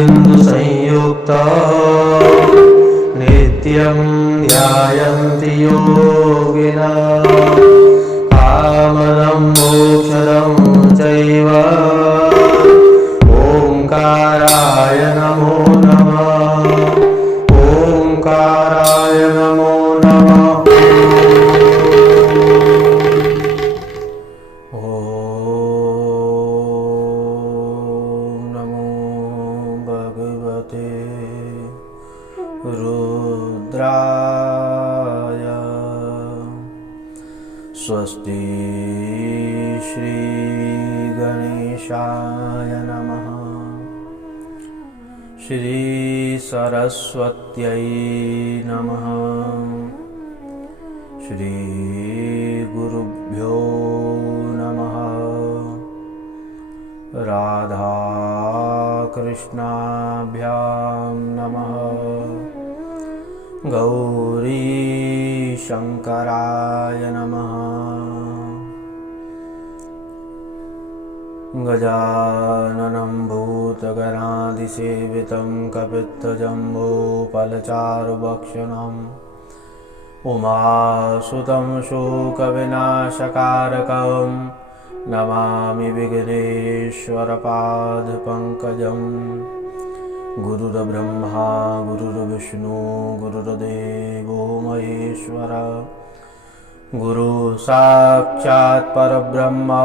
सिन्धुसंयुक्ता नित्यं ध्यायन्ति योगिनः कामदं मोक्षदं चैव ओंकाराय नमो नमः ओंकाराय नमो नमः रुद्राय स्वस्ति श्री गणेशाय नमः श्री सरस्वत्यै नमः श्री गुरुभ्यो नमः राधा कृष्णाभ्यां नमः गौरी शंकराय नमः गजाननं भूतगणाधिसेवितं कपित्थजम्बूफलचारुभक्षणम् उमासुतं शोकविनाशकारकं नमामि विघ्नेश्वरपादपङ्कजम् गुरुर्ब्रह्मा गुरुर्विष्णु गुरुर्देवो महेश्वर गुरु साक्षात् परब्रह्म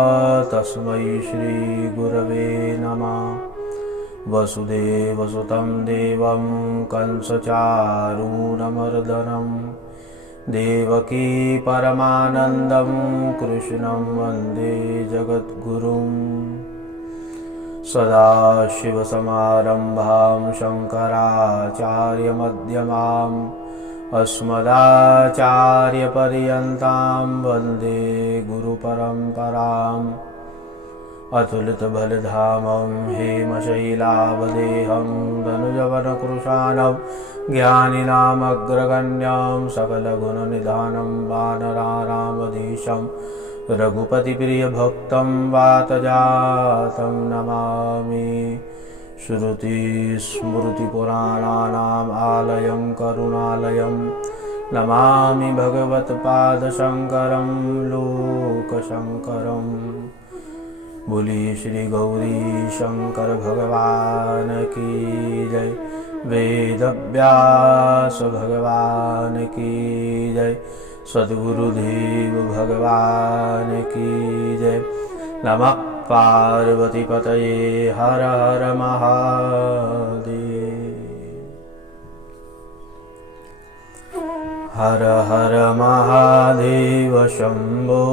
तस्मै श्री गुरवे नमः वसुदेवसुतं देवं कंसचारूरमर्दनं देवकी परमानन्दं कृष्णं वन्दे जगद्गुरुं सदाशिवसमारम्भां शङ्कराचार्यमध्यमाम् अस्मदाचार्यपर्यन्तां वन्दे गुरुपरम्पराम् अतुलितबलधामं हेमशैलावदेहं धनुजवनकृशानं ज्ञानिनामग्रगण्यं सकलगुणनिधानं वानराणामधीशं रघुपतिप्रियभक्तं वातजातं नमामि श्रुतिस्मृतिपुराणानाम् आलयं करुणालयं नमामि भगवत्पादशङ्करं लोकशङ्करम् बोली श्री गौरी शंकर भगवान की जय वेदव्यास भगवान की जय सद्गुरुदेव भगवान की जय नमः पार्वतीपतये हर हर महादेव हर हर महादेव शंभो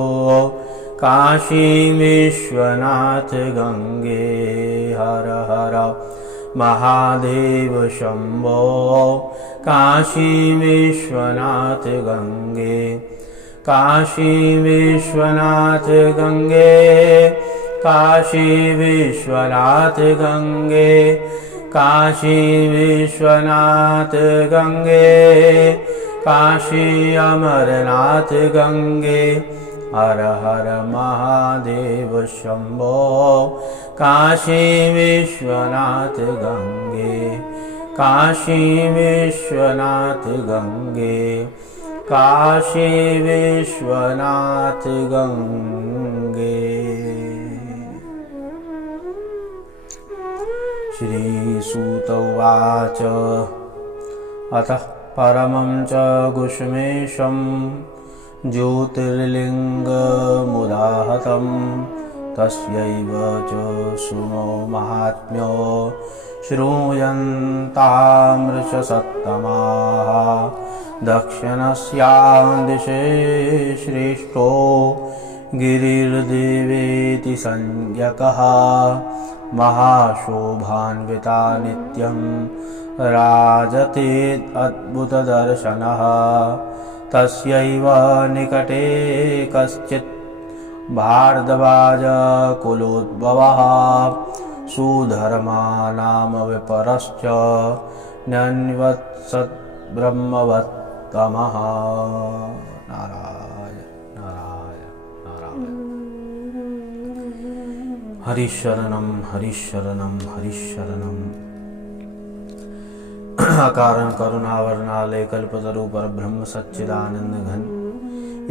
काशी विश्वनाथ गंगे हर हर महादेव शंभो काशी विश्वनाथ गंगे काशी विश्वनाथ गंगे काशी विश्वनाथ गंगे काशी विश्वनाथ गंगे काशी अमरनाथ गंगे हर हर महादेव शंभो काशी विश्वनाथ गंगे काशी विश्वनाथ गंगे काशी विश्वनाथ गंगे श्री सूत उवाच अतः परमं च गुष्मेशं ज्योतिर्लिङ्गमुदाहतं तस्यैव च सुनो महात्म्यो श्रूयन्तामृषसत्तमाः दक्षिणस्यां दिशे श्रेष्ठो गिरिर्देवेति संज्ञकः महाशोभान्विता नित्यं राजतेऽद्भुतदर्शनः तस्यैव निकटे कश्चित् भारद्वाजकुलोद्भवः सुधर्मा नाम विपरश्च न्यन्वत्सद्ब्रह्मवत्तमः नारायण नारायण नारायण हरिशरणं हरिशरणं हरिशरणं अकारण करुणावरणालय कल्पतरु पर ब्रह्म सच्चिदानंद घन,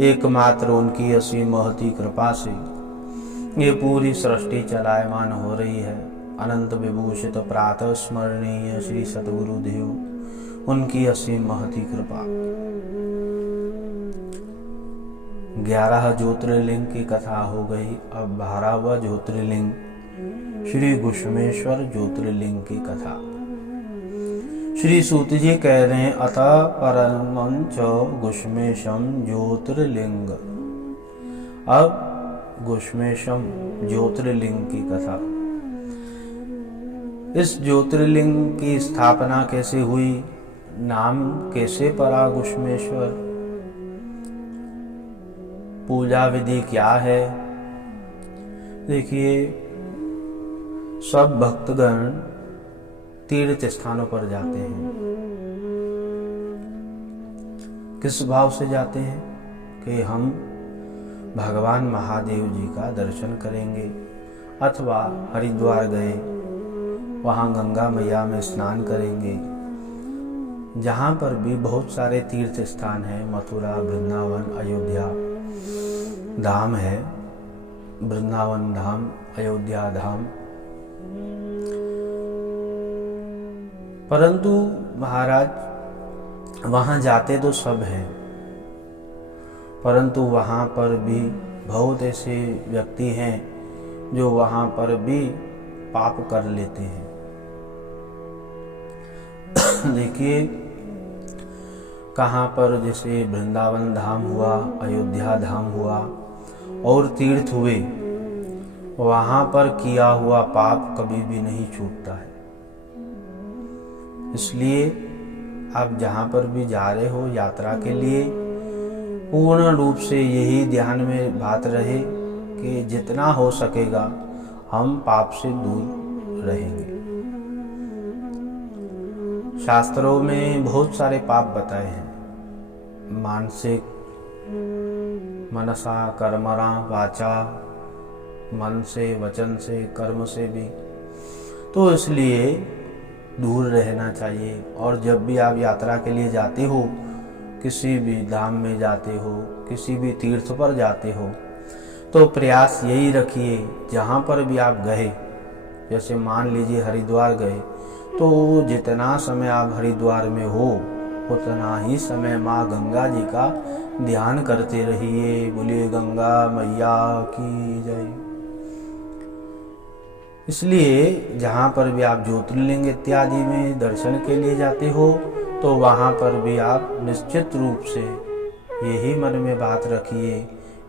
एकमात्र उनकी असीम महती कृपा से ये पूरी सृष्टि चलायमान हो रही है। अनंत विभूषित प्रातः स्मरणीय श्री सतगुरु देव, उनकी असीम महती कृपा। 11 ज्योतिर्लिंग की कथा हो गई। अब 12वां ज्योतिर्लिंग श्री गुष्मेश्वर ज्योतिर्लिंग की कथा। श्री सूत जी कह रहे हैं, अतः परमंच गुष्मेशम ज्योतिर्लिंग। अब गुष्मेशम ज्योतिर्लिंग की कथा। इस ज्योतिर्लिंग की स्थापना कैसे हुई, नाम कैसे पड़ा गुष्मेश्वर, पूजा विधि क्या है। देखिए, सब भक्तगण तीर्थ स्थानों पर जाते हैं। किस भाव से जाते हैं कि हम भगवान महादेव जी का दर्शन करेंगे, अथवा हरिद्वार गए, वहाँ गंगा मैया में स्नान करेंगे। जहाँ पर भी बहुत सारे तीर्थ स्थान हैं, मथुरा, वृंदावन, अयोध्या धाम है, वृंदावन धाम, अयोध्या धाम। परंतु महाराज वहाँ जाते तो सब हैं, परंतु वहाँ पर भी बहुत ऐसे व्यक्ति हैं जो वहाँ पर भी पाप कर लेते हैं। देखिए, कहाँ पर जैसे वृंदावन धाम हुआ, अयोध्या धाम हुआ और तीर्थ हुए, वहाँ पर किया हुआ पाप कभी भी नहीं छूटता है। इसलिए आप जहाँ पर भी जा रहे हो यात्रा के लिए, पूर्ण रूप से यही ध्यान में बात रहे कि जितना हो सकेगा हम पाप से दूर रहेंगे। शास्त्रों में बहुत सारे पाप बताए हैं, मानसिक, मनसा, कर्मणा, वाचा, मन से, वचन से, कर्म से भी। तो इसलिए दूर रहना चाहिए। और जब भी आप यात्रा के लिए जाते हो, किसी भी धाम में जाते हो, किसी भी तीर्थ पर जाते हो, तो प्रयास यही रखिए, जहाँ पर भी आप गए, जैसे मान लीजिए हरिद्वार गए, तो जितना समय आप हरिद्वार में हो उतना ही समय माँ गंगा जी का ध्यान करते रहिए। बोलिए गंगा मैया की जय। इसलिए जहाँ पर भी आप ज्योतिर्लिंग इत्यादि में दर्शन के लिए जाते हो, तो वहाँ पर भी आप निश्चित रूप से यही मन में बात रखिए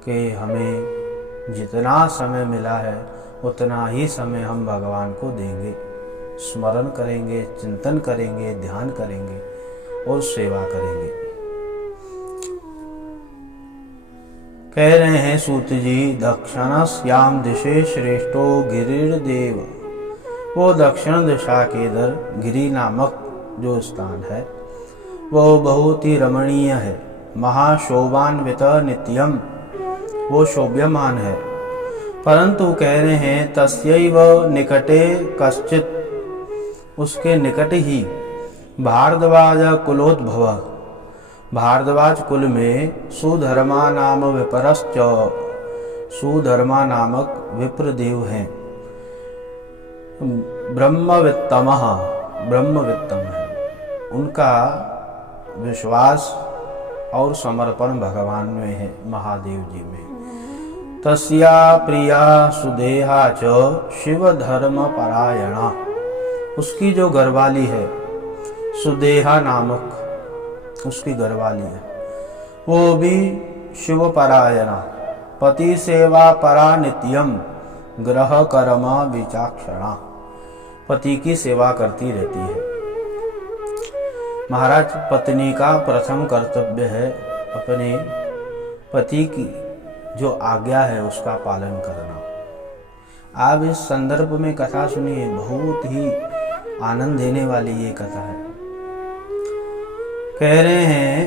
कि हमें जितना समय मिला है उतना ही समय हम भगवान को देंगे, स्मरण करेंगे, चिंतन करेंगे, ध्यान करेंगे और सेवा करेंगे। कह रहे हैं सूत जी, दक्षिणस्याम दिशे श्रेष्ठो गिरिर्देव। वो दक्षिण दिशा के इधर गिरि नामक जो स्थान है वो बहुत ही रमणीय है, महाशोभान्वित नित्यम, वो शोभ्यमान है। परंतु कह रहे हैं तस्यैव निकटे कश्चित, उसके निकट ही भारद्वाज कुलोद्भव, भारद्वाज कुल में सुधर्मा नाम विपरश्च, सुधर्मा नामक विप्रदेव हैं। ब्रह्मवित्तम, ब्रह्मवित्तम है, उनका विश्वास और समर्पण भगवान में है, महादेव जी में। तस्या प्रिया सुदेहा च शिव धर्म परायणा, उसकी जो घरवाली है सुदेहा नामक उसकी घरवाली है, वो भी शिव परायणा, पति सेवा परा नित्यम, ग्रह कर्म विचाक्षणा, पति की सेवा करती रहती है। महाराज, पत्नी का प्रथम कर्तव्य है अपने पति की जो आज्ञा है उसका पालन करना। आप इस संदर्भ में कथा सुनिए, बहुत ही आनंद देने वाली ये कथा है। कह रहे हैं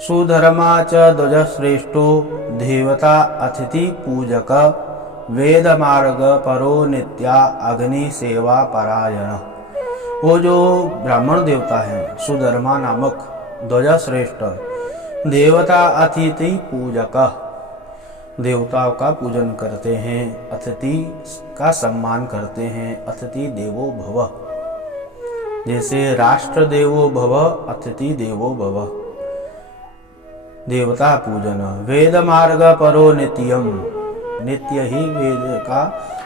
सुधर्मा च ध्वज श्रेष्ठो देवता अतिथि पूजक, वेद मार्ग परो नित्या अग्नि सेवा परायण। वो जो ब्राह्मण देवता है सुधर्मा नामक ध्वजा श्रेष्ठ देवता अतिथि पूजक, देवताओं का पूजन करते हैं, अतिथि का सम्मान करते हैं। अतिथि देवो भव, जैसे राष्ट्र देवो भव अतिथि देवो भव। देवता पूजन वेद मार्ग परो नित्यम, नित्य ही वेद का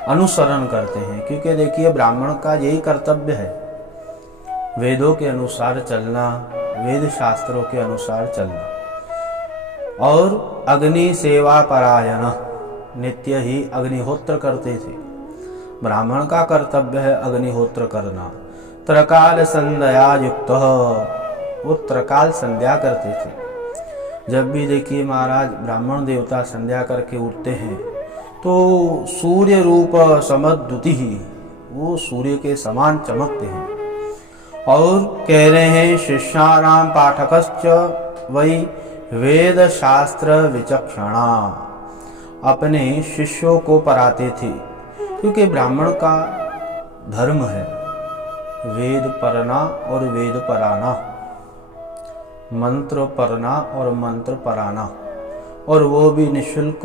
अनुसरण करते हैं, क्योंकि देखिए ब्राह्मण का यही कर्तव्य है, वेदों के अनुसार चलना, वेद शास्त्रों के अनुसार चलना। और अग्नि सेवा परायण, नित्य ही अग्निहोत्र करते थे। ब्राह्मण का कर्तव्य है अग्निहोत्र करना। त्रकाल संध्या युक्त, वो त्रकाल संध्या करते थे। जब भी देखिए महाराज ब्राह्मण देवता संध्या करके उठते हैं तो सूर्य रूप समद्युति ही, वो सूर्य के समान चमकते हैं। और कह रहे हैं शिष्याणाम पाठकश्च वही वेद शास्त्र विचक्षणा, अपने शिष्यों को पढ़ाते थे, क्योंकि ब्राह्मण का धर्म है वेद पढ़ना और वेद पढ़ाना, मंत्र पढ़ना और मंत्र पढ़ाना, और वो भी निःशुल्क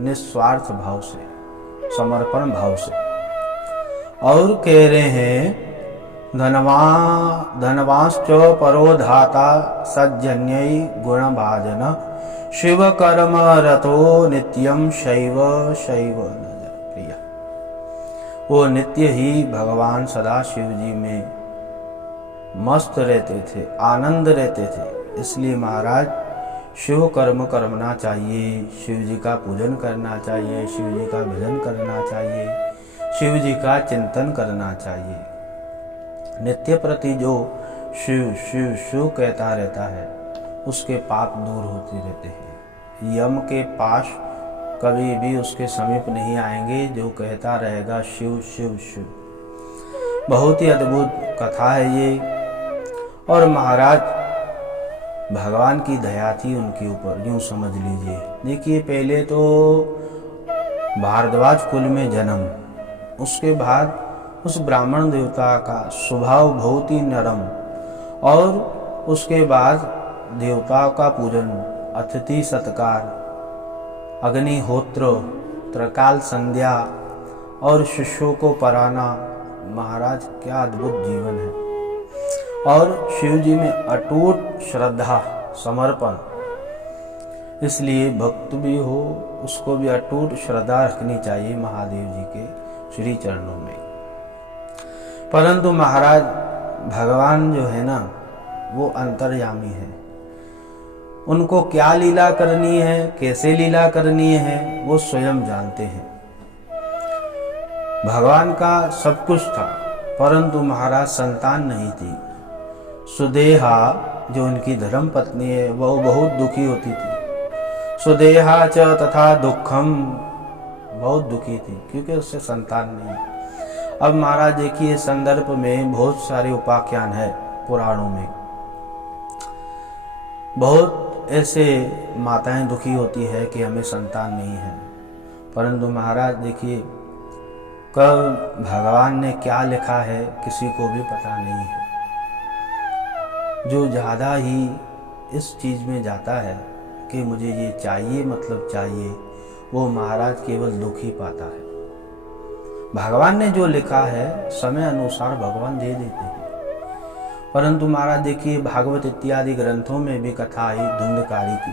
निस्वार्थ भाव से, समर्पण भाव से। और कह रहे हैं धनवांश्च परोधाता सज्जन्यै गुणभाजन, शिव कर्म रतो नित्यम शैव शैव प्रिय। वो नित्य ही भगवान सदा शिव जी में मस्त रहते थे, आनंद रहते थे। इसलिए महाराज शिव कर्म करना चाहिए, शिव जी का पूजन करना चाहिए, शिव जी का भजन करना चाहिए, शिव जी का चिंतन करना चाहिए। नित्य प्रति जो शिव शिव शिव कहता रहता है उसके पाप दूर होते रहते हैं। यम के पास कभी भी उसके समीप नहीं आएंगे जो कहता रहेगा शिव शिव शिव। बहुत ही अद्भुत कथा है ये। और महाराज भगवान की दया थी उनके ऊपर, यूं समझ लीजिए। देखिए पहले तो भारद्वाज कुल में जन्म, उसके बाद उस ब्राह्मण देवता का स्वभाव बहुत ही नरम, और उसके बाद देवताओं का पूजन, अतिथि सत्कार, अग्निहोत्र, त्रकाल संध्या और शिष्यों को पढ़ाना। महाराज क्या अद्भुत जीवन है। और शिव जी में अटूट श्रद्धा समर्पण, इसलिए भक्त भी हो उसको भी अटूट श्रद्धा रखनी चाहिए महादेव जी के श्री चरणों में। परंतु महाराज भगवान जो है ना वो अंतर्यामी है, उनको क्या लीला करनी है, कैसे लीला करनी है, वो स्वयं जानते हैं। भगवान का सब कुछ था, परंतु महाराज संतान नहीं थी। सुदेहा जो उनकी धर्म पत्नी है वह बहुत दुखी होती थी। सुदेहा च तथा दुखम, बहुत दुखी थी क्योंकि उससे संतान नहीं। अब महाराज देखिए संदर्भ में बहुत सारे उपाख्यान है पुराणों में, बहुत ऐसे माताएं दुखी होती है कि हमें संतान नहीं है। परंतु महाराज देखिए कब भगवान ने क्या लिखा है किसी को भी पता नहीं है। जो ज़्यादा ही इस चीज़ में जाता है कि मुझे ये चाहिए मतलब चाहिए, वो महाराज केवल दुख ही पाता है। भगवान ने जो लिखा है समय अनुसार भगवान दे देते हैं। परंतु महाराज देखिए भागवत इत्यादि ग्रंथों में भी कथा आई धुंधकारी की।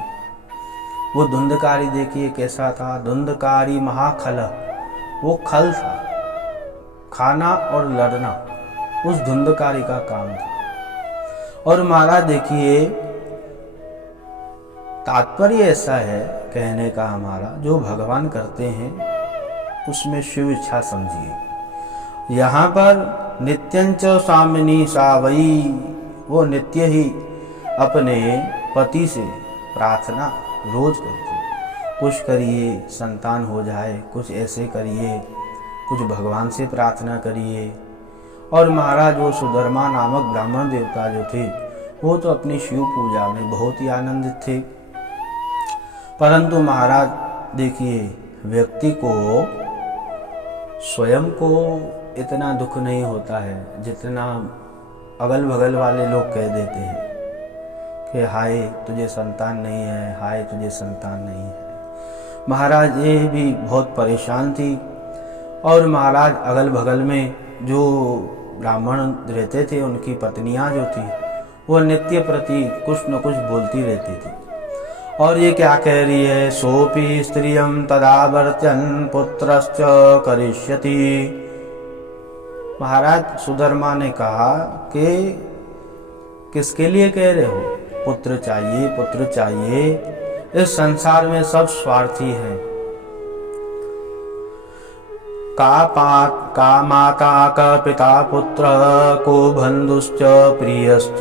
वो धुंधकारी देखिए कैसा था, धुंधकारी महाखल, वो खल था, खाना और लड़ना उस धुंधकारी का काम था। और महाराज देखिए तात्पर्य ऐसा है कहने का हमारा, जो भगवान करते हैं उसमें शिव इच्छा समझिए। यहाँ पर नित्यंच स्वामिनी सावई, वो नित्य ही अपने पति से प्रार्थना रोज करते, कुछ करिए संतान हो जाए, कुछ ऐसे करिए, कुछ भगवान से प्रार्थना करिए। और महाराज वो सुधर्मा नामक ब्राह्मण देवता जो थे वो तो अपनी शिव पूजा में बहुत ही आनंदित थे। परंतु महाराज देखिए व्यक्ति को स्वयं को इतना दुख नहीं होता है जितना अगल बगल वाले लोग कह देते हैं कि हाय तुझे संतान नहीं है, हाय तुझे संतान नहीं है। महाराज ये भी बहुत परेशान थी और महाराज अगल बगल में जो ब्राह्मण रहते थे उनकी पत्नियां जो थी वो नित्य प्रति कुछ न कुछ बोलती रहती थी। और ये क्या कह रही है, सोपी स्त्रियं तदावर्त्यन् पुत्रश्च करिष्यति। महाराज सुधर्मा ने कहा कि किसके लिए कह रहे हो, पुत्र चाहिए, पुत्र चाहिए। इस संसार में सब स्वार्थी हैं। का माता का पिता पुत्र को बंधुश्च प्रियश्च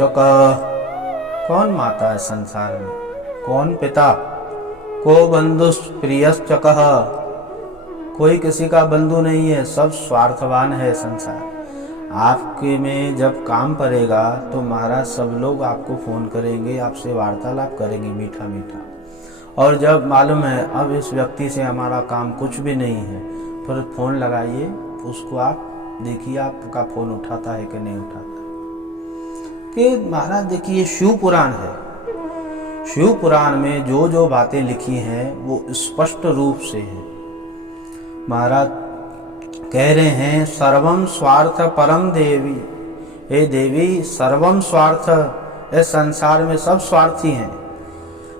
कौन माता है संसार में, कौन पिता, को बंधुश्च प्रियश्च कोई किसी का बंधु नहीं है, सब स्वार्थवान है संसार। आपके में जब काम पड़ेगा तो महाराज सब लोग आपको फोन करेंगे, आपसे वार्तालाप करेंगे मीठा मीठा। और जब मालूम है अब इस व्यक्ति से हमारा काम कुछ भी नहीं है, फिर फोन लगाइए उसको, आप देखिए आपका फोन उठाता है कि नहीं उठाता। कि महाराज देखिए शिव पुराण है, शिव पुराण में जो जो बातें लिखी हैं वो स्पष्ट रूप से है। महाराज कह रहे हैं सर्वम स्वार्थ परम देवी, हे देवी सर्वम स्वार्थ, इस संसार में सब स्वार्थी हैं।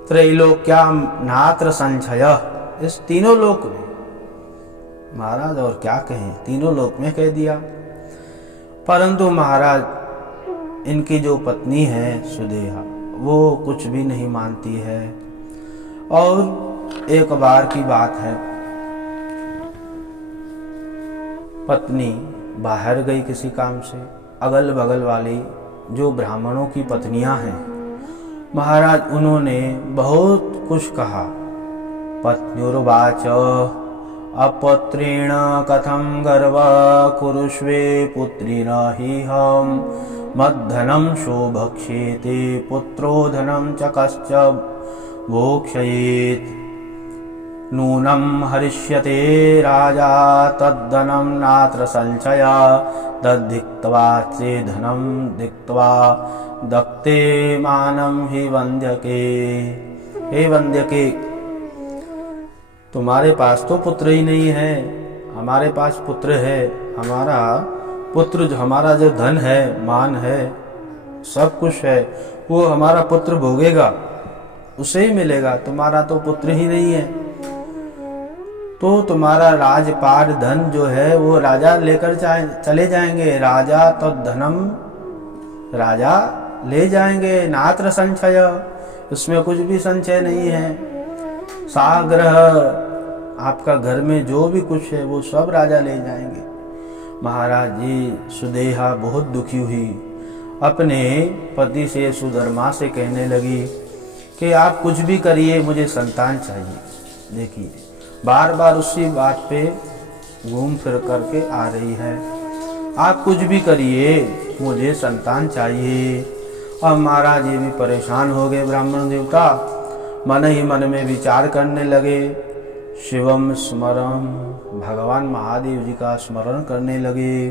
त्रैलोक्या नात्र संशय, इस तीनों लोक में, महाराज और क्या कहें, तीनों लोक में कह दिया। परंतु महाराज इनकी जो पत्नी है सुदेहा वो कुछ भी नहीं मानती है। और एक बार की बात है, पत्नी बाहर गई किसी काम से, अगल बगल वाली जो ब्राह्मणों की पत्नियां हैं महाराज उन्होंने बहुत कुछ कहा। पत्न्युर्वाच अपत्रेण कथं गर्व कुरुष्वे पुत्रेण हि हम मद्धनं शोभक्ष्येते पुत्रो धनं च कश्च भोक्ष्येत् नूनं हरिष्यते राजा तद्धनं नात्र संशय तद्धिक्त्वा चे धनं धिक्त्वा दक्ते मानं हि वन्द्यके। हे वन्द्यके, तुम्हारे पास तो पुत्र ही नहीं है, हमारे पास पुत्र है। हमारा पुत्र जो हमारा जो धन है, मान है, सब कुछ है, वो हमारा पुत्र भोगेगा, उसे ही मिलेगा। तुम्हारा तो पुत्र ही नहीं है, तो तुम्हारा राजपाट धन जो है वो राजा लेकर चले जाएंगे। राजा तो धनम, राजा ले जाएंगे। नात्र संशय, उसमें कुछ भी संशय नहीं है। साग्रह, आपका घर में जो भी कुछ है वो सब राजा ले जाएंगे। महाराज जी सुदेहा बहुत दुखी हुई, अपने पति से सुधर्मा से कहने लगी कि आप कुछ भी करिए, मुझे संतान चाहिए। देखिए बार बार उसी बात पे घूम फिर करके आ रही है, आप कुछ भी करिए, मुझे संतान चाहिए। और महाराज ये भी परेशान हो गए। ब्राह्मण देवता मन ही मन में विचार करने लगे, शिवम स्मरण, भगवान महादेव जी का स्मरण करने लगे।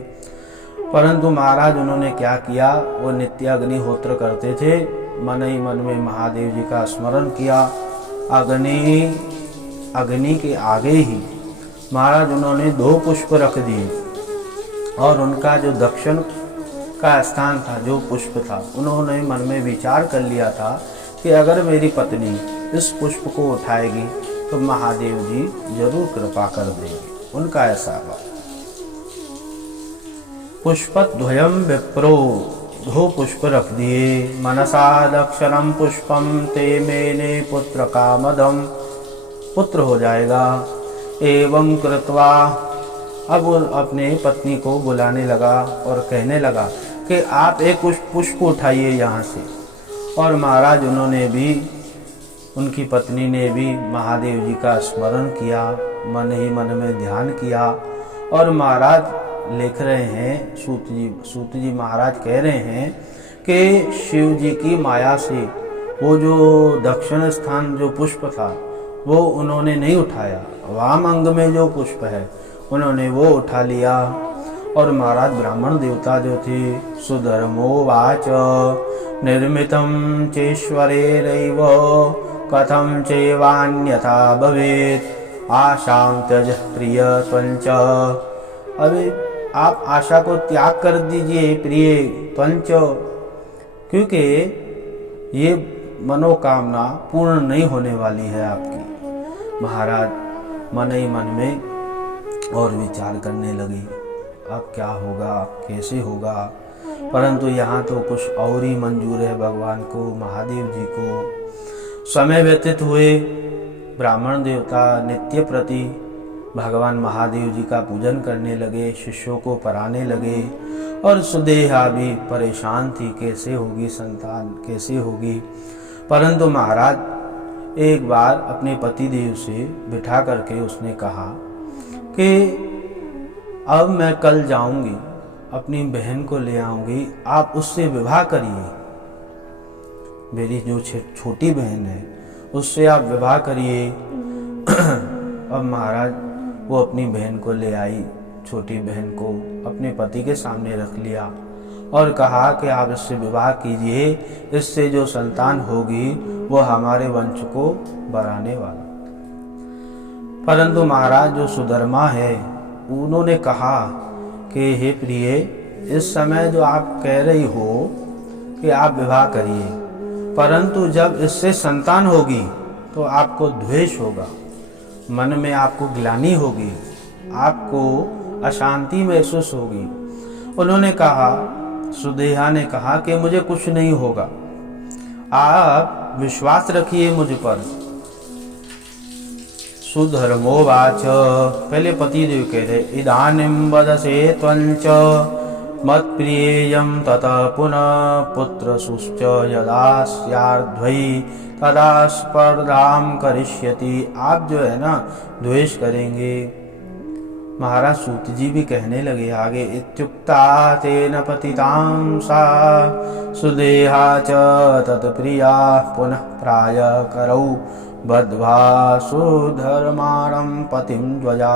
परंतु महाराज उन्होंने क्या किया, वो नित्य अग्निहोत्र करते थे, मन ही मन में महादेव जी का स्मरण किया। अग्नि के आगे ही महाराज उन्होंने 2 पुष्प रख दिए और उनका जो दक्षिण का स्थान था, जो पुष्प था, उन्होंने मन में विचार कर लिया था कि अगर मेरी पत्नी इस पुष्प को उठाएगी तो महादेव जी जरूर कृपा कर देंगे। उनका ऐसा हुआ। पुष्पद्वयं विप्रो, 2 पुष्प रख दिए। मनसा दक्षिणं पुष्पम ते मेने पुत्र कामदम, पुत्र हो जाएगा। एवं कृत्वा, अब वो अपने पत्नी को बुलाने लगा और कहने लगा कि आप एक पुष्प उठाइए यहाँ से। और महाराज उन्होंने भी, उनकी पत्नी ने भी महादेव जी का स्मरण किया, मन ही मन में ध्यान किया। और महाराज लिख रहे हैं, सूत जी महाराज कह रहे हैं कि शिव जी की माया से वो जो दक्षिण स्थान जो पुष्प था वो उन्होंने नहीं उठाया, वाम अंग में जो पुष्प है उन्होंने वो उठा लिया। और महाराज ब्राह्मण देवता जो थे, सुधर्मोवाच निर्मितं चेश्वरेरैव कथं चैवान्यथा भवेत् आशां त्यज प्रिय त्वञ्च। अभी आप आशा को त्याग कर दीजिए प्रिय त्वञ्च, क्योंकि ये मनोकामना पूर्ण नहीं होने वाली है आपकी। महाराज मन ही मन में और विचार करने लगे, अब क्या होगा, कैसे होगा। परंतु यहाँ तो कुछ और ही मंजूर है भगवान को, महादेव जी को। समय व्यतीत हुए, ब्राह्मण देवता नित्य प्रति भगवान महादेव जी का पूजन करने लगे, शिष्यों को पढ़ाने लगे। और सुदेहा भी परेशान थी, कैसे होगी संतान, कैसे होगी। परंतु महाराज एक बार अपने पतिदेव से बिठा करके उसने कहा कि अब मैं कल जाऊंगी, अपनी बहन को ले आऊंगी, आप उससे विवाह करिए। मेरी जो छोटी बहन है उससे आप विवाह करिए। अब महाराज वो अपनी बहन को ले आई, छोटी बहन को अपने पति के सामने रख लिया और कहा कि आप इससे विवाह कीजिए, इससे जो संतान होगी वो हमारे वंश को बढ़ाने वाला। परंतु महाराज जो सुधर्मा है उन्होंने कहा कि हे प्रिय, इस समय जो आप कह रही हो कि आप विवाह करिए, परंतु जब इससे संतान होगी तो आपको द्वेष होगा, मन में आपको ग्लानि होगी, आपको अशांति महसूस होगी। उन्होंने कहा, सुदेहा ने कहा कि मुझे कुछ नहीं होगा, आप विश्वास रखिए मुझ पर। सुधर्मोवाच, पहले पतिदेव कह रहे, इदानीं वदसे त्वञ्च मत्प्रियेयं ततः पुनः पुत्रसुश्च यदा स्यार्ध्वै तदा स्पर्धां करिष्यति। आप जो है ना द्वेष करेंगे। महाराज सूत जी भी कहने लगे आगे, इत्युक्ता तेन पतितां सा सुदेहा च तत्प्रिया पुनः प्राय करौ बद्ध्वा सुधर्माणं पतिं ध्वजा।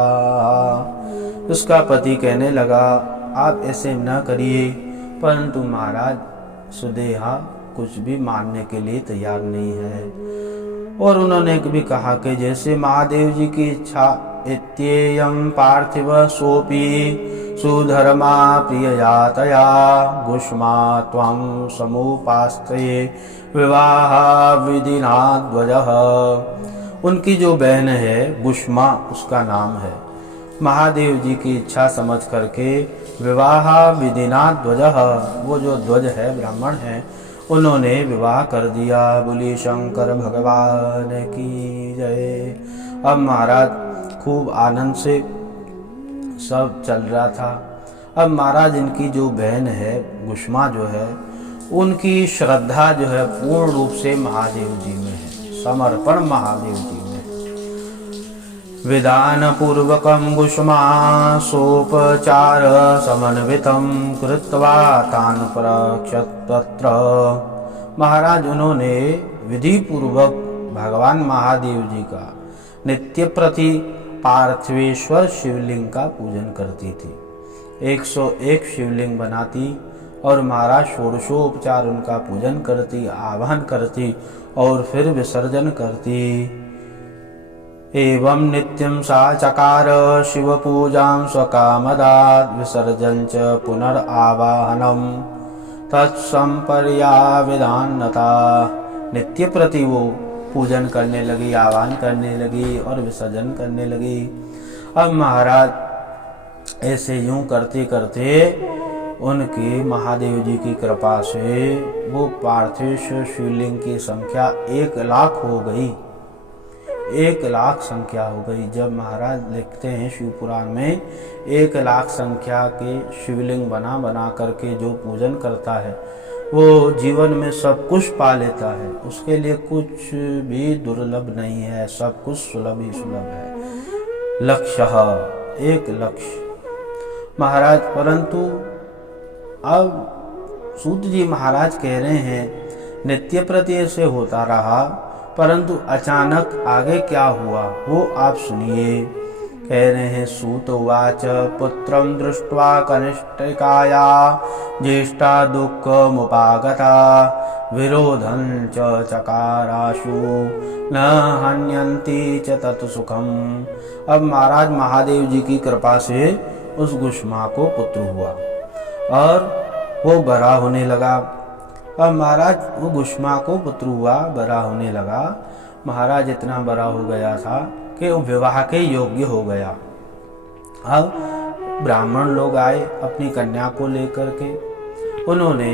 उसका पति कहने लगा, आप ऐसे न करिए। परंतु महाराज सुदेहा कुछ भी मानने के लिए तैयार नहीं है। और उन्होंने भी कहा कि जैसे महादेव जी की इच्छा, इत्येयं पार्थिव सोपि सुधर्मा प्रियया तया गुष्मा त्वं समुपास्ते विवाह विधिना ध्वजः। उनकी जो बहन है गुष्मा, उसका नाम है, महादेव जी की इच्छा समझ करके विवाह विधिना ध्वजः, वो जो ध्वज है ब्राह्मण है, उन्होंने विवाह कर दिया। बोली शंकर भगवान की जय। अब महाराज खूब आनंद से सब चल रहा था। अब महाराज इनकी जो बहन है गुष्मा जो है, उनकी श्रद्धा जो है पूर्ण रूप से महादेव जी में है, समर्पण महादेव जी में। विधान पूर्वकं गुष्मा सोपचार समन्वितं कृत्वा तान् प्रक्षत तत्र। महाराज उन्होंने विधि पूर्वक भगवान महादेव जी का नित्य प्रति पार्थिवेश्वर शिवलिंग का पूजन करती थी। 101 शिवलिंग बनाती और महाराज षोडशोपचार उनका पूजन करती, आवाहन करती और फिर विसर्जन करती। एवं नित्यं सा चकार शिव पूजां स्वकामदात् विसर्जन च पुनरावाहनम तत्संपर्याविधानता। नित्य प्रति वो पूजन करने लगी, आवाहन करने लगी और विसर्जन करने लगी। अब महाराज ऐसे यूं करते करते उनकी महादेव जी की कृपा से वो पार्थिव शिवलिंग की संख्या 1 लाख हो गई। 1 लाख संख्या हो गई। जब महाराज लिखते हैं शिव पुराण में, 1 लाख संख्या के शिवलिंग बना बना करके जो पूजन करता है वो जीवन में सब कुछ पा लेता है। उसके लिए कुछ भी दुर्लभ नहीं है, सब कुछ सुलभ ही सुलभ है। लक्ष्य 1 लक्ष्य महाराज। परंतु अब सूत जी महाराज कह रहे हैं नित्य प्रति ऐसे होता रहा, परंतु अचानक आगे क्या हुआ वो आप सुनिए कह रहे हैं सूत उवाच पुत्रं दृष्ट्वा कनिष्ठिकाया ज्येष्ठा दुःखमुपागता विरोधं च चकाराशु न हन्यन्ति च तत्सुखम्। अब महाराज महादेव जी की कृपा से उस गुष्मा को पुत्र हुआ और वो बड़ा होने लगा। अब महाराज वो गुष्मा को पुत्र हुआ, बड़ा होने लगा। महाराज इतना बड़ा हो गया था कि वो विवाह के योग्य हो गया। अब ब्राह्मण लोग आए अपनी कन्या को लेकर के, उन्होंने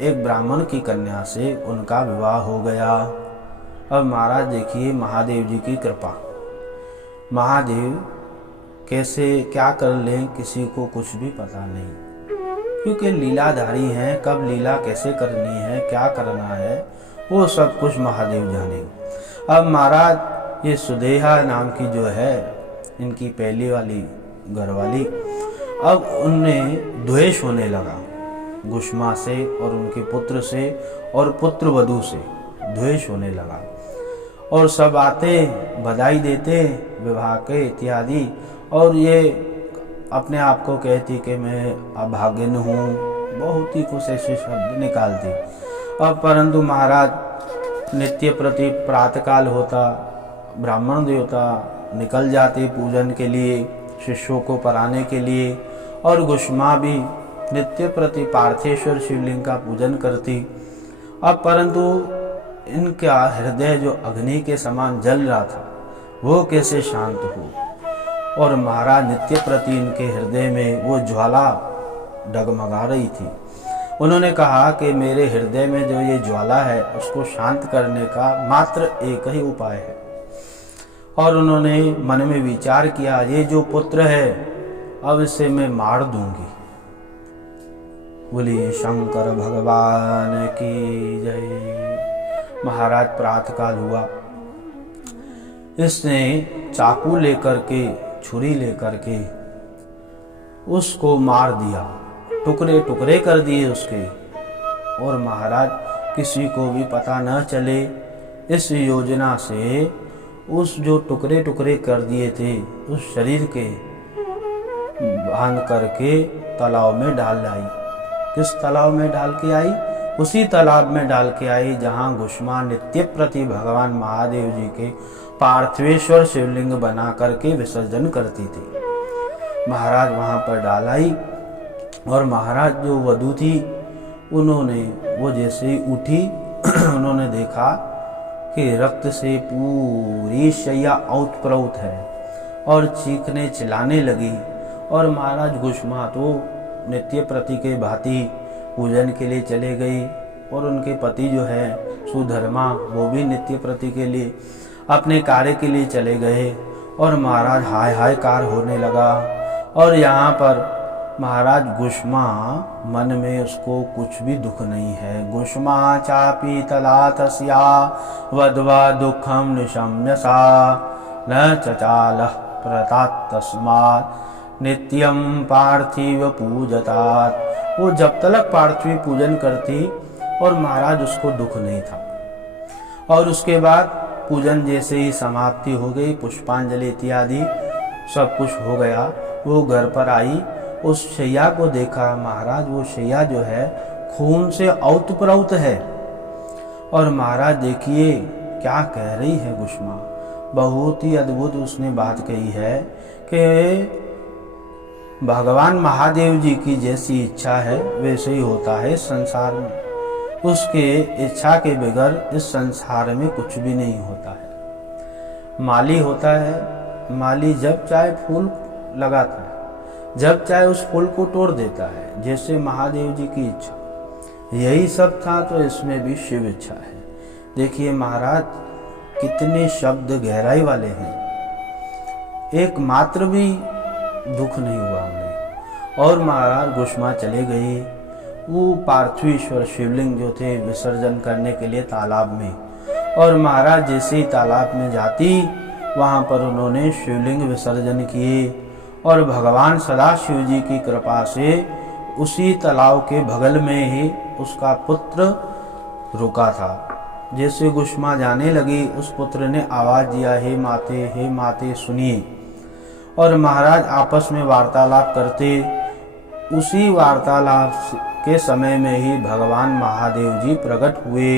एक ब्राह्मण की कन्या से उनका विवाह हो गया। अब महाराज देखिए महादेव जी की कृपा, महादेव कैसे क्या कर लें किसी को कुछ भी पता नहीं, क्योंकि लीलाधारी हैं, कब लीला कैसे करनी है, क्या करना है, वो सब कुछ महादेव जाने। अब महाराज ये सुदेहा नाम की जो है इनकी पहली वाली घरवाली, अब उनमें द्वेष होने लगा गुष्मा से और उनके पुत्र से और पुत्र वधू से द्वेष होने लगा। और सब आते बधाई देते विवाह के इत्यादि, और ये अपने आप को कहती कि मैं अभागिन हूँ, बहुत ही कुछ ऐसे शब्द निकालती। अब परंतु महाराज नित्य प्रति प्रातःकाल होता, ब्राह्मण देवता निकल जाते पूजन के लिए, शिष्यों को पढ़ाने के लिए, और गुष्मा भी नित्य प्रति पार्थेश्वर शिवलिंग का पूजन करती। अब परंतु इनका हृदय जो अग्नि के समान जल रहा था वो कैसे शांत हो, और महाराज नित्य प्रति इनके हृदय में वो ज्वाला डगमगा रही थी। उन्होंने कहा कि मेरे हृदय में जो ये ज्वाला है उसको शांत करने का मात्र एक ही उपाय है। और उन्होंने मन में विचार किया, ये जो पुत्र है अब इसे मैं मार दूंगी। बोलिए शंकर भगवान की जय। महाराज प्रातःकाल हुआ, इसने चाकू लेकर के, छुरी लेकर के उसको मार दिया, टुकड़े टुकड़े कर दिए उसके। और महाराज किसी को भी पता न चले इस योजना से उस जो टुकड़े टुकड़े कर दिए थे उस शरीर के बांध करके तालाब में डाल आई। किस तालाब में डाल के आई? उसी तालाब में डाल के आई जहां गुष्मा नित्य प्रति भगवान महादेव जी के पार्थिवेश्वर शिवलिंग बना करके विसर्जन करती थी। महाराज वहां पर डाल आई, और महाराज जो वधू थी उन्होंने वो जैसे ही उठी उन्होंने देखा कि रक्त से पूरी शैया औत-प्रोत है, और चीखने चिल्लाने लगी। और महाराज गुष्मा तो नित्य प्रति के भांति पूजन के लिए चले गई, और उनके पति जो है सुधर्मा वो भी नित्य प्रति के लिए अपने कार्य के लिए चले गए। और महाराज हाय हायकार होने लगा। और यहाँ पर महाराज गुष्मा मन में उसको कुछ भी दुख नहीं है। गुष्मा चापी तलातस्या वध्वा दुखम निशम्य सा न चचाल प्रतात तस्मात् नित्यम पार्थिव पूजतात। वो जब तक पार्थिव पूजन करती और महाराज उसको दुख नहीं था। और उसके बाद पूजन जैसे ही समाप्ति हो गई, पुष्पांजलि इत्यादि सब कुछ हो गया, वो घर पर आई, उस शैया को देखा। महाराज वो शैया जो है खून से औत-प्रोत है। और महाराज देखिए क्या कह रही है गुष्मा, बहुत ही अद्भुत उसने बात कही है कि भगवान महादेव जी की जैसी इच्छा है वैसे ही होता है संसार में, उसके इच्छा के बगैर इस संसार में कुछ भी नहीं होता है। माली होता है, माली जब चाहे फूल लगाता है, जब चाहे उस फूल को तोड़ देता है, जैसे महादेव जी की इच्छा। यही सब था तो इसमें भी शिव इच्छा है। देखिए महाराज कितने शब्द गहराई वाले हैं, एक मात्र भी दुख नहीं हुआ उन्हें। और महाराज गुष्मा चले गई वो पार्थिवेश्वर शिवलिंग जो थे विसर्जन करने के लिए तालाब में। और महाराज जैसे ही तालाब में जाती वहां पर उन्होंने शिवलिंग विसर्जन किए, और भगवान सदाशिव जी की कृपा से उसी तालाब के बगल में ही उसका पुत्र रुका था। जैसे गुष्मा जाने लगी उस पुत्र ने आवाज दिया, हे माते सुनिए। और महाराज आपस में वार्तालाप करते। उसी वार्तालाप के समय में ही भगवान महादेव जी प्रकट हुए।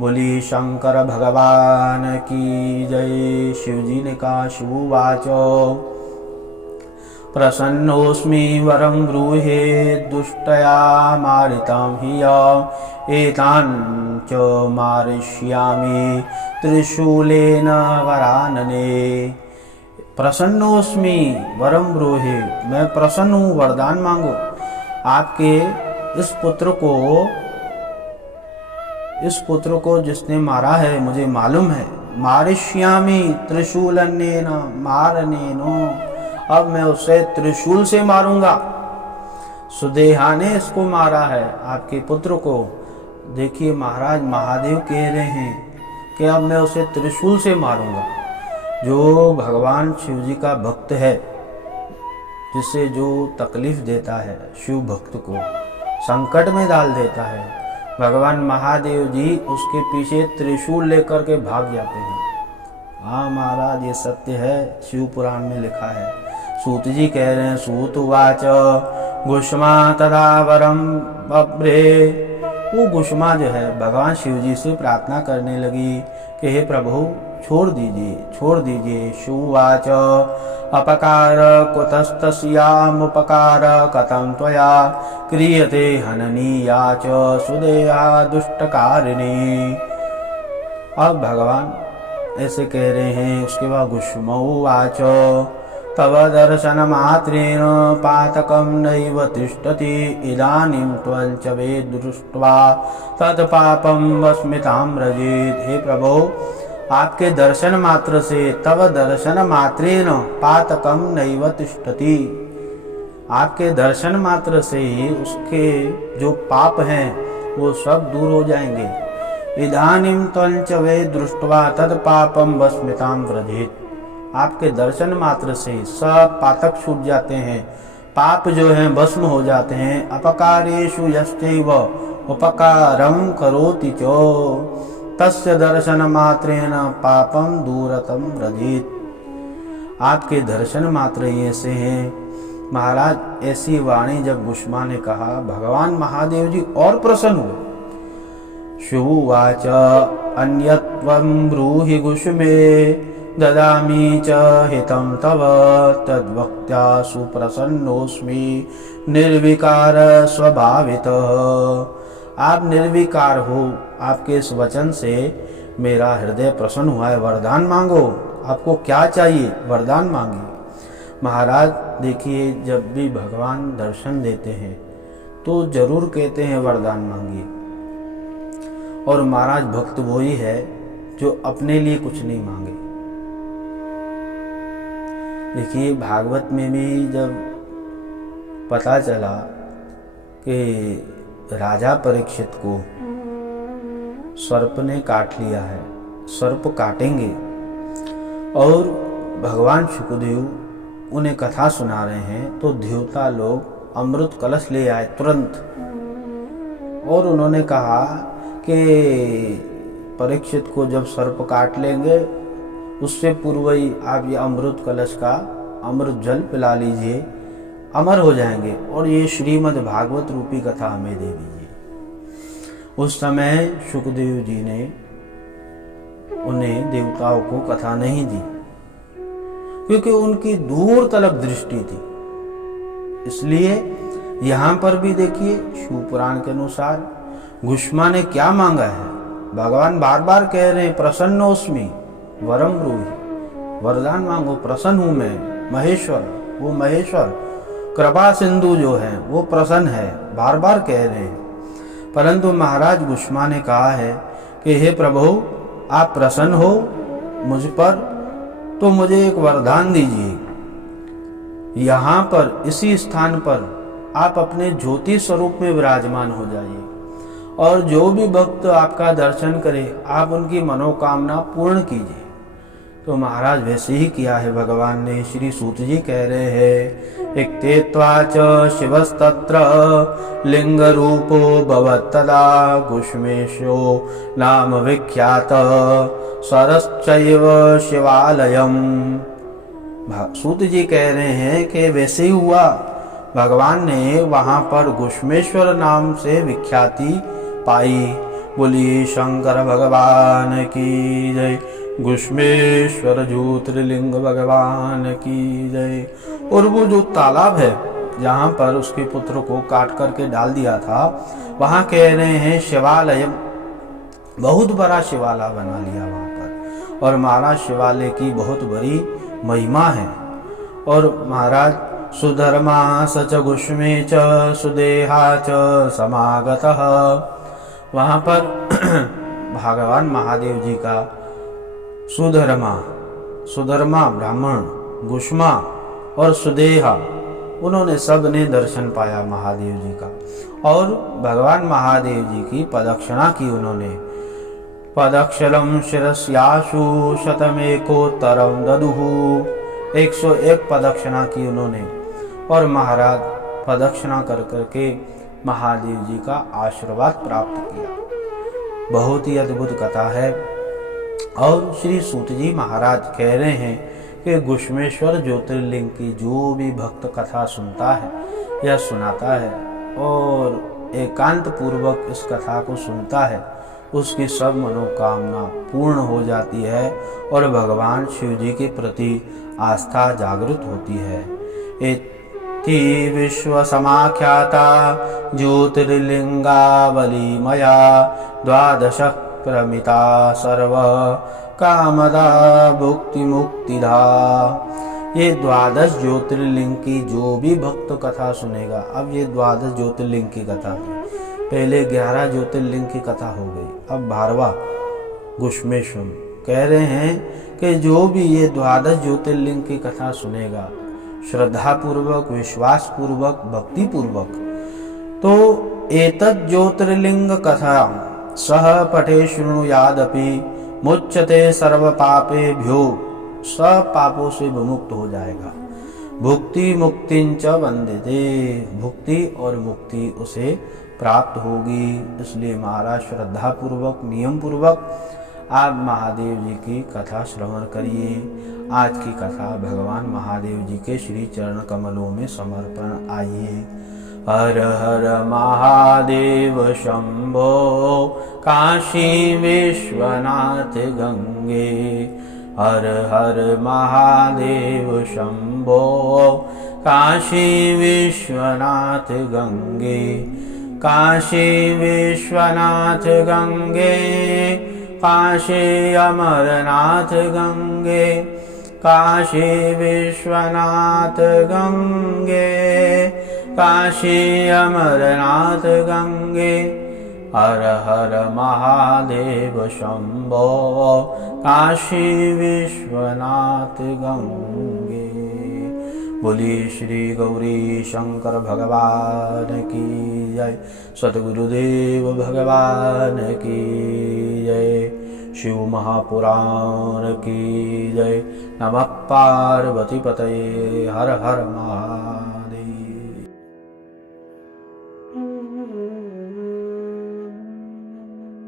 बोली शंकर भगवान की जय। शिव जी ने कहा, शिववाच प्रसन्नोस्मि वरं ब्रूहि दुष्टया मारितां हि एतान् च मारिष्यामि त्रिशूलेन वरानने। प्रसन्नोस्मि वरं ब्रूहि, मैं प्रसन्न हूँ, वरदान मांगो। आपके इस पुत्र को जिसने मारा है मुझे मालूम है। मारिष्यामि त्रिशूलेन मारनेनो, अब मैं उसे त्रिशूल से मारूंगा। सुदेहा ने इसको मारा है, आपके पुत्र को। देखिए महाराज महादेव कह रहे हैं कि अब मैं उसे त्रिशूल से मारूंगा। जो भगवान शिव जी का भक्त है, जिसे जो तकलीफ देता है, शिव भक्त को संकट में डाल देता है, भगवान महादेव जी उसके पीछे त्रिशूल लेकर के भाग जाते हैं। हाँ महाराज, ये सत्य है, शिव पुराण में लिखा है। सूत जी कह रहे हैं, सूत उवाच गुष्मा तदा वरम बभ्रे। वो गुष्मा जो है भगवान शिव जी से प्रार्थना करने लगी कि हे प्रभु छोड़ दीजिए। शिववाच अपकार कुतस्तस्यामुपकार कथं त्वया क्रियते हननीया च सुदेहा दुष्टकारिणी। अब भगवान ऐसे कह रहे हैं। उसके बाद गुष्मोवाच तव दर्शन मात्रेण पातकं नैव तिष्ठति इदानीं त्वं च वे दृष्ट्वा तत्पापं वस्मितां व्रजेत्। हे प्रभु, आपके दर्शन मात्र से, तव दर्शन मात्रेण पातकं नैव तिष्ठति, आपके दर्शन मात्र से ही उसके जो पाप हैं वो सब दूर हो जाएंगे। इदानीं त्वं च वे दृष्ट्वा तत्पापं वस्मितां व्रजेत्, आपके दर्शन मात्र से सब पातक छूट जाते हैं, पाप जो हैं भस्म हो जाते हैं। अपकारेषु यश्चैव उपकारं करोति चो तस्य दर्शन मात्रेण पापं दूरतं व्रजेत्। आपके दर्शन मात्र ही ऐसे हैं। महाराज ऐसी वाणी जब गुष्मा ने कहा, भगवान महादेव जी और प्रसन्न हुए। शिववाच अन्यत्वं ब्रूहि गुष्मे ददामि च हितं तव तद्वक्त्या सुप्रसन्नोऽस्मि निर्विकार स्वभावितः। आप निर्विकार हो, आपके इस वचन से मेरा हृदय प्रसन्न हुआ है। वरदान मांगो, आपको क्या चाहिए वरदान मांगिए। महाराज देखिए, जब भी भगवान दर्शन देते हैं तो जरूर कहते हैं वरदान मांगिए। और महाराज भक्त वही है जो अपने लिए कुछ नहीं मांगे। देखिए भागवत में भी जब पता चला कि राजा परीक्षित को सर्प ने काट लिया है, सर्प काटेंगे, और भगवान शुकदेव उन्हें कथा सुना रहे हैं, तो देवता लोग अमृत कलश ले आए तुरंत। और उन्होंने कहा कि परीक्षित को जब सर्प काट लेंगे उससे पूर्व ही आप ये अमृत कलश का अमृत जल पिला लीजिए, अमर हो जाएंगे, और ये श्रीमद् भागवत रूपी कथा हमें दे दीजिए। उस समय शुकदेव जी ने उन्हें देवताओं को कथा नहीं दी, क्योंकि उनकी दूर तलक दृष्टि थी। इसलिए यहाँ पर भी देखिए शिव पुराण के अनुसार गुष्मा ने क्या मांगा है। भगवान बार बार कह रहे हैं प्रसन्नोस्मि वरम ब्रूहि, वरदान मांगो, प्रसन्न हूं मैं। महेश्वर, वो महेश्वर कृपा सिंधु जो है वो प्रसन्न है, बार बार कह रहे हैं। परंतु महाराज गुष्मा ने कहा है कि हे प्रभु, आप प्रसन्न हो मुझ पर तो मुझे एक वरदान दीजिए। यहाँ पर इसी स्थान पर आप अपने ज्योति स्वरूप में विराजमान हो जाइए, और जो भी भक्त आपका दर्शन करे आप उनकी मनोकामना पूर्ण कीजिए। तो महाराज वैसे ही किया है भगवान ने। श्री सूत जी कह रहे हैं, इक्तेत्वाच शिवस्तत्र लिंग रूपो भवत्तदा गुष्मेशो नाम विख्यात सरश्चैव शिवालयम्। सूत जी कह रहे हैं कि वैसे ही हुआ। भगवान ने वहां पर घुश्मेश्वर नाम से विख्याति पाई। बोली शंकर भगवान की जय, घुश्मेश्वर ज्योतिर्लिंग भगवान की जय। और वो जो तालाब है जहाँ पर उसके पुत्र को काट करके डाल दिया था, वहाँ कह रहे हैं शिवालय, बहुत बड़ा शिवालय बना लिया वहाँ पर। और महाराज शिवालय की बहुत बड़ी महिमा है। और महाराज सुधर्मा सच घुष्मे च सुदेहा च समागतः, वहाँ पर भगवान महादेव जी का सुधर्मा ब्राह्मण, घुष्मा और सुदेहा, उन्होंने सब ने दर्शन पाया महादेव जी का। और भगवान महादेव जी की प्रदक्षिणा की उन्होंने। पदक्षलम शिरस्याशु शतमेकोत्तरम ददुहु, 101 प्रदक्षिणा की उन्होंने। और महाराज प्रदक्षिणा कर करके महादेव जी का आशीर्वाद प्राप्त किया। बहुत ही अद्भुत कथा है। और श्री सूत जी महाराज कह रहे हैं कि घुश्मेश्वर ज्योतिर्लिंग की जो भी भक्त कथा सुनता है या सुनाता है और एकांत पूर्वक इस कथा को सुनता है, उसकी सब मनोकामना पूर्ण हो जाती है और भगवान शिव जी के प्रति आस्था जागृत होती है। इति विश्व समाख्याता ज्योतिर्लिंगावली मया 12 प्रमिता सर्व कामदा भुक्ति मुक्तिदा। ये 12 ज्योतिर्लिंग की जो भी भक्त कथा सुनेगा, अब ये 12 ज्योतिर्लिंग की कथा है, पहले 11 ज्योतिर्लिंग की कथा हो गई, अब 12वां घुश्मेश्वर। कह रहे हैं कि जो भी ये 12 ज्योतिर्लिंग की कथा सुनेगा श्रद्धा पूर्वक, विश्वास पूर्वक, भक्ति पूर्वक, तो एतत् ज्योतिर्लिंग कथा सह पठे शृणुयादपि मुच्यते सर्व पापेभ्यो, सब पापों से विमुक्त हो जाएगा। भुक्ति मुक्तिंच वंदिते, भुक्ति और मुक्ति उसे प्राप्त होगी। इसलिए महाराज श्रद्धा पूर्वक, नियम पूर्वक आप महादेव जी की कथा श्रवण करिए। आज की कथा भगवान महादेव जी के श्री चरण कमलों में समर्पण। आइए। हर हर महादेव शंभो काशी विश्वनाथ गंगे, हर हर महादेव शंभो काशी विश्वनाथ गंगे, काशी विश्वनाथ गंगे, काशी अमरनाथ गंगे, काशी विश्वनाथ गंगे, काशी अमरनाथ गंगे, हर हर महादेव शंभो काशी विश्वनाथ गंगे। बोलिए श्री गौरी शंकर भगवान की जय, सतगुरुदेव भगवान की जय, शिव महापुराण की जय। नमः पार्वती पतये, हर हर महादेव।